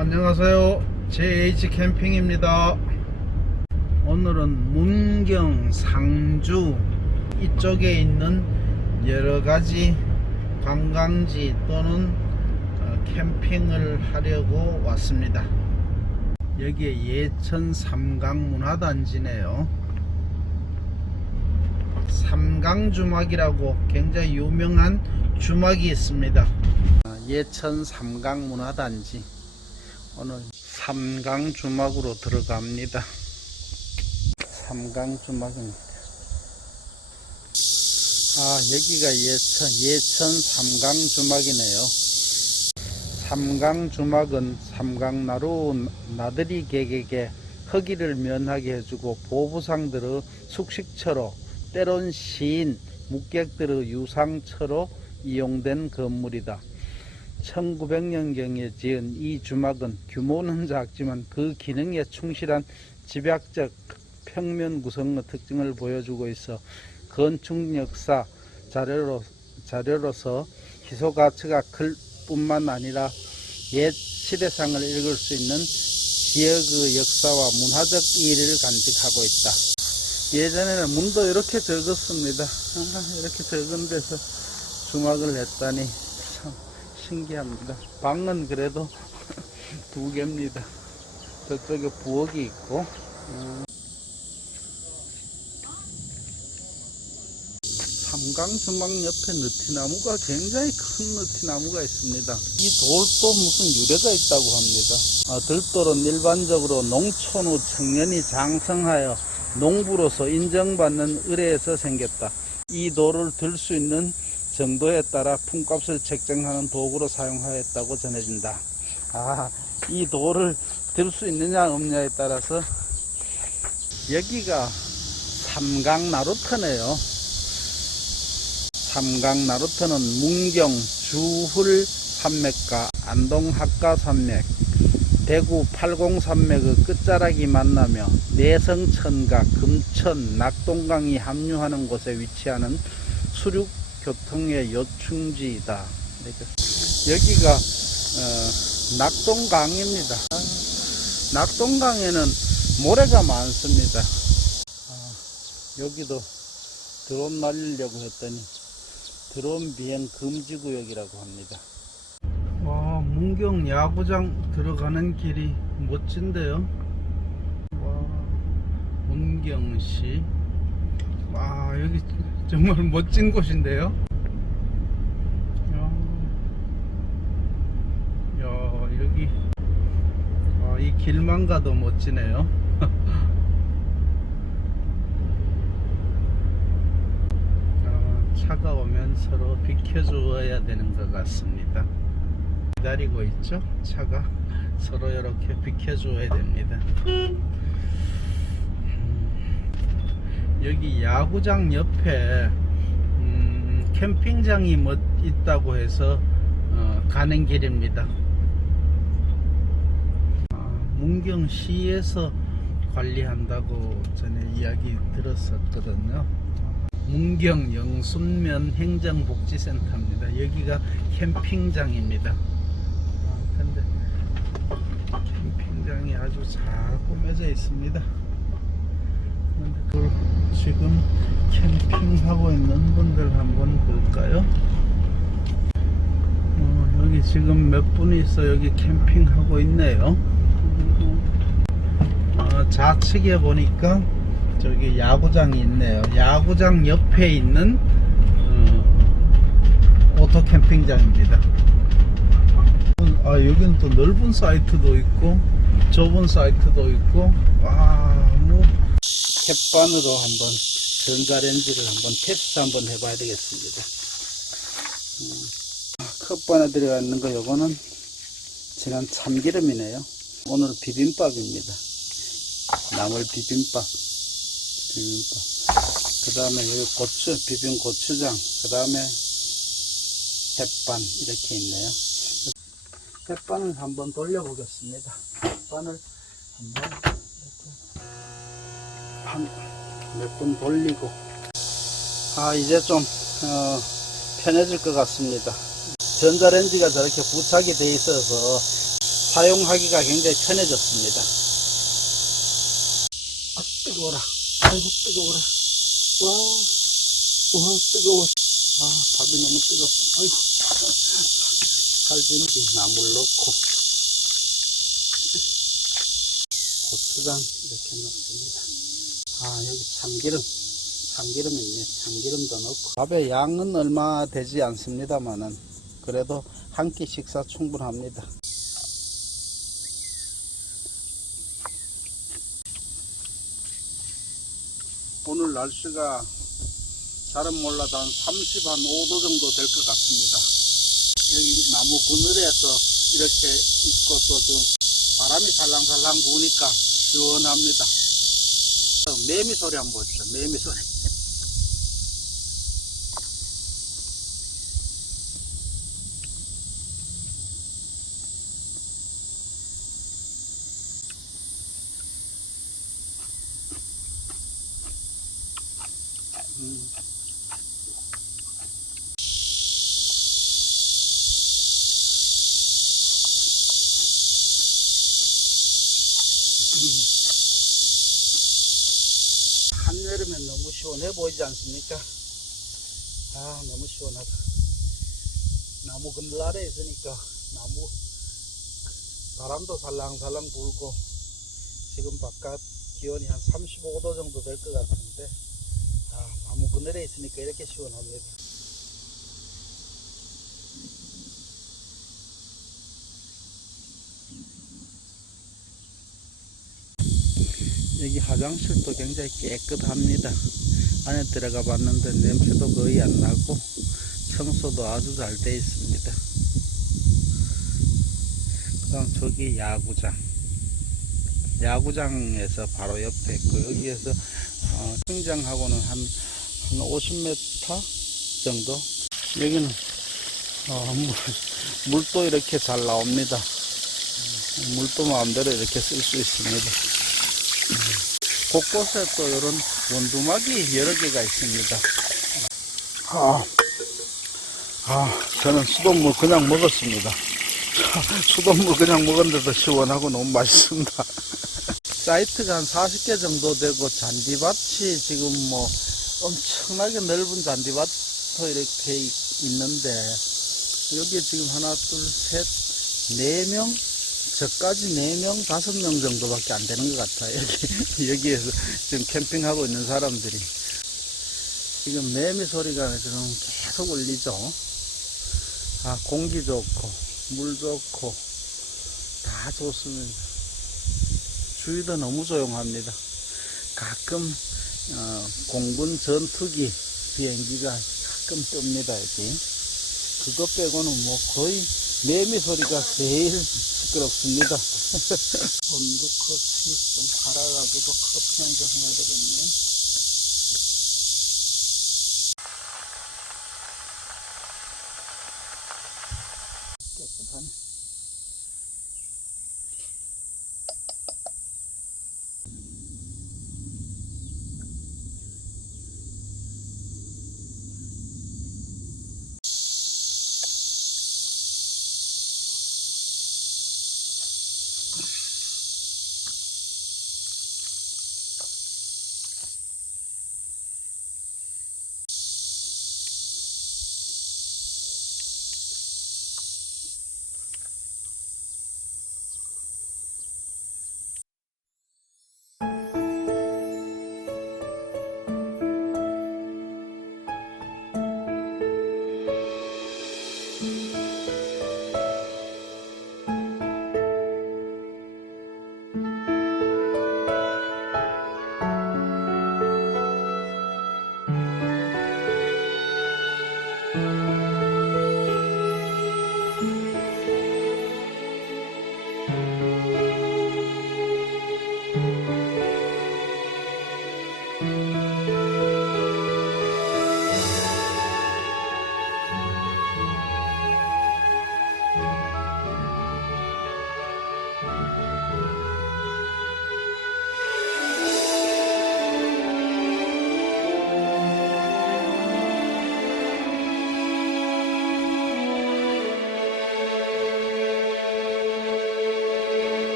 안녕하세요. JH 캠핑입니다. 오늘은 문경, 상주 이쪽에 있는 여러 가지 관광지 또는 어, 캠핑을 하려고 왔습니다. 여기에 예천 삼강 문화단지네요. 삼강 주막이라고 굉장히 유명한 주막이 있습니다. 아, 예천 삼강 문화단지 오늘 삼강 주막으로 들어갑니다. 삼강 주막은 아 여기가 예천 예천 삼강 주막이네요. 삼강 주막은 삼강나루 나들이 객에게 허기를 면하게 해주고 보부상들의 숙식처로 때론 시인 묵객들의 유상처로 이용된 건물이다. 1900년경에 지은 이 주막은 규모는 작지만 그 기능에 충실한 집약적 평면 구성의 특징을 보여주고 있어 건축 역사 자료로, 자료로서 희소 가치가 클 뿐만 아니라 옛 시대상을 읽을 수 있는 지역의 역사와 문화적 이의를 간직하고 있다. 예전에는 문도 이렇게 적었습니다. 아, 이렇게 적은 데서 주막을 했다니 참 신기합니다. 방은 그래도 두 개입니다. 저쪽에 부엌이 있고 음. 삼강 주막 옆에 느티나무가 굉장히 큰 느티나무가 있습니다. 이 돌도 무슨 유래가 있다고 합니다. 아, 들돌은 일반적으로 농촌 후 청년이 장성하여 농부로서 인정받는 의뢰에서 생겼다. 이 돌을 들 수 있는 정도에 따라 품값을 책정하는 도구로 사용하였다고 전해진다. 아, 이 돌을 들수 있느냐 없느냐에 따라서 여기가 삼강 나루터네요. 삼강 나루터는 문경 주훌 산맥과 안동 학가 산맥, 대구 팔공산맥의 끝자락이 만나며 내성천과 금천, 낙동강이 합류하는 곳에 위치하는 수륙 교통의 요충지이다. 여기가 어, 낙동강입니다. 낙동강에는 모래가 많습니다. 아, 여기도 드론 날리려고 했더니 드론 비행 금지 구역이라고 합니다. 와, 문경 야구장 들어가는 길이 멋진데요. 와, 문경시. 와, 여기 정말 멋진 곳인데요. 야, 야, 여기 아, 이 길만 가도 멋지네요. 아, 차가 오면 서로 비켜주어야 되는 것 같습니다. 기다리고 있죠? 차가 서로 이렇게 비켜줘야 됩니다. 음, 여기 야구장 옆에 음, 캠핑장이 뭐 있다고 해서 어, 가는 길입니다. 아, 문경시에서 관리한다고 전에 이야기 들었었거든요. 문경 영순면 행정복지센터입니다. 여기가 캠핑장입니다. 아, 근데 캠핑장이 아주 잘 꾸며져 있습니다. 지금 캠핑하고 있는 분들 한번 볼까요? 어, 여기 지금 몇 분이 있어 여기 캠핑하고 있네요. 어, 좌측에 보니까 저기 야구장이 있네요. 야구장 옆에 있는 어, 오토 캠핑장입니다. 아 여기는 또 넓은 사이트도 있고 좁은 사이트도 있고 와뭐 햇반으로 한번 전자레인지를 한번 테스트 한번 해봐야 되겠습니다. 음, 컵반에 들어가 있는 거 요거는 지난 참기름이네요. 오늘 비빔밥입니다. 나물 비빔밥. 비빔밥. 그 다음에 여기 고추, 비빔 고추장. 그 다음에 햇반 이렇게 있네요. 햇반을 한번 돌려보겠습니다. 햇반을 한번 한몇분 돌리고 아 이제 좀 어, 편해질 것 같습니다. 전자레인지가 저렇게 부착이 돼 있어서 사용하기가 굉장히 편해졌습니다. 아, 뜨거워라. 아이고, 뜨거워라. 와, 와, 뜨거워. 아, 밥이 너무 뜨겁습니다. 아이고, 살균기 나물 넣고, 고추장 이렇게 넣습니다. 아, 여기 참기름. 참기름 있네. 참기름도 넣고. 밥의 양은 얼마 되지 않습니다만은, 그래도 한 끼 식사 충분합니다. 오늘 날씨가 잘은 몰라도 한 30, 한 5도 정도 될 것 같습니다. 여기 나무 그늘에서 이렇게 있고 또 지금 바람이 살랑살랑 부니까 시원합니다. 매미 소리 한번 보십시오. 매미 소리. 음. 한여름엔 너무 시원해 보이지 않습니까? 아, 너무 시원하다. 나무 그늘 아래 있으니까 나무 바람도 살랑살랑 불고 지금 바깥 기온이 한 35도 정도 될 것 같은데 아, 나무 그늘에 있으니까 이렇게 시원합니다. 여기 화장실도 굉장히 깨끗합니다. 안에 들어가 봤는데 냄새도 거의 안 나고 청소도 아주 잘 돼 있습니다. 그 다음 저기 야구장. 야구장에서 바로 옆에 있고 여기에서 어, 승장하고는 한, 한 50m 정도. 여기는 어, 물, 물도 이렇게 잘 나옵니다. 물도 마음대로 이렇게 쓸 수 있습니다. 곳곳에 또 이런 원두막이 여러 개가 있습니다. 아, 아, 저는 수돗물 그냥 먹었습니다. 수돗물 그냥 먹었는데도 시원하고 너무 맛있습니다. 사이트가 한 40개 정도 되고 잔디밭이 지금 뭐 엄청나게 넓은 잔디밭도 이렇게 있- 있는데 여기 지금 하나, 둘, 셋, 네 명, 저까지 네명 다섯 명 정도밖에 안 되는 것 같아요. 여기, 여기에서 지금 캠핑하고 있는 사람들이. 지금 매미 소리가 지금 계속 울리죠. 아, 공기 좋고, 물 좋고, 다 좋습니다. 주위도 너무 조용합니다. 가끔, 어, 공군 전투기 비행기가 가끔 뜹니다, 여기. 그거 빼고는 뭐 거의 매미 소리가 제일 시끄럽습니다. 온두커피 좀 갈아가지고 커피 한 잔 해야 되겠네. 깨끗하네.